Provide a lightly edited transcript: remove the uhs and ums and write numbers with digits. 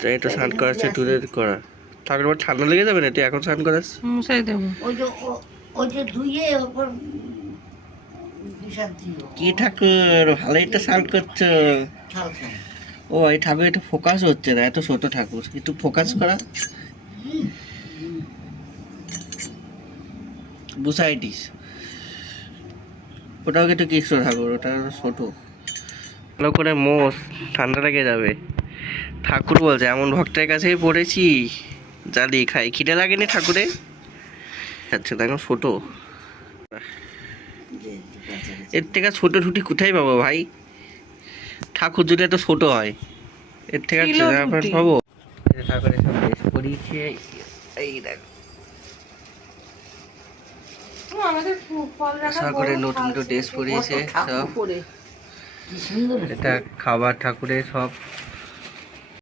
তাই তো স্নান করাচ্ছে দূরে করা। ঠাকুর ঠান্ডা লেগে যাবে না, তুই এখন স্নান করাস। মশাই দেবো। ওই যে ধুয়ে ওপর বিষাদ দিও। কি ঠাকুর ভালোই তো স্নান করছো। হালকা। ও এই ঠাকুর একটু ফোকাস হচ্ছে না, এত ছোট ঠাকুর একটু ফোকাস করা। বুসাইটিস ওটাও একটু কৃষ্ণ ঠাকুর, ওটা ছোট। ভালো করে মোষ, ঠান্ডা লেগে যাবে। ঠাকুর বলছে এমন ভক্তের কাছেই পড়েছি জালি খাই, খিদে লাগেনি ঠাকুরে। আচ্ছা দেখো ছোট, এর থেকে ছোট ঠুটি কোথায় পাবো ভাই? ঠাকুর যদি এত ছোট হয় এর থেকে পাবো? ঠাকুরের সব ড্রেস পরিয়েছে, এই দেখ ঠাকুরে নতুন নতুন ড্রেস পরিয়েছে সব। এটা খাবার ঠাকুরের সব